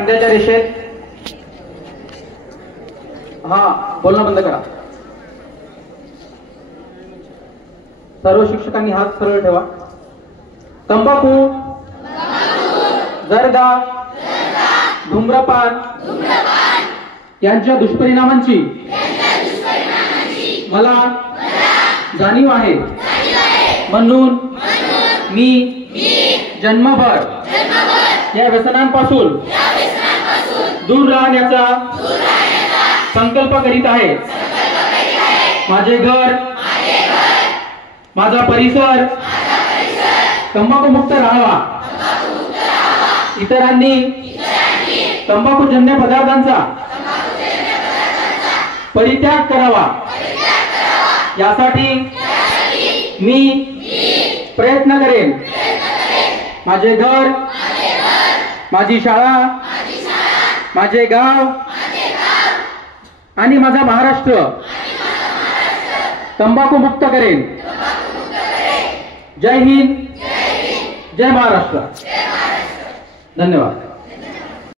कांद्याच्या रेषेत बोलणं बंद करा. सर्व शिक्षकांनी हात सरळ ठेवा. तंबाखू, जर्दा, धूम्रपान यांच्या दुष्परिणामांची मला जाणीव आहे. म्हणून मी जन्मभर या व्यसनांपासून दूर राहण्याचा संकल्प करीत आहे. माझे घर, माझा परिसर तंबाखू मुक्त राहावा. इतरांनी तंबाखूजन्य पदार्थांचा परित्याग करावा यासाठी मी प्रयत्न करेन. माझे घर, माझी शाळा, माझे गाव आणि माझा महाराष्ट्र तंबाखू मुक्त करेन. जय हिंद, जय महाराष्ट्र. धन्यवाद.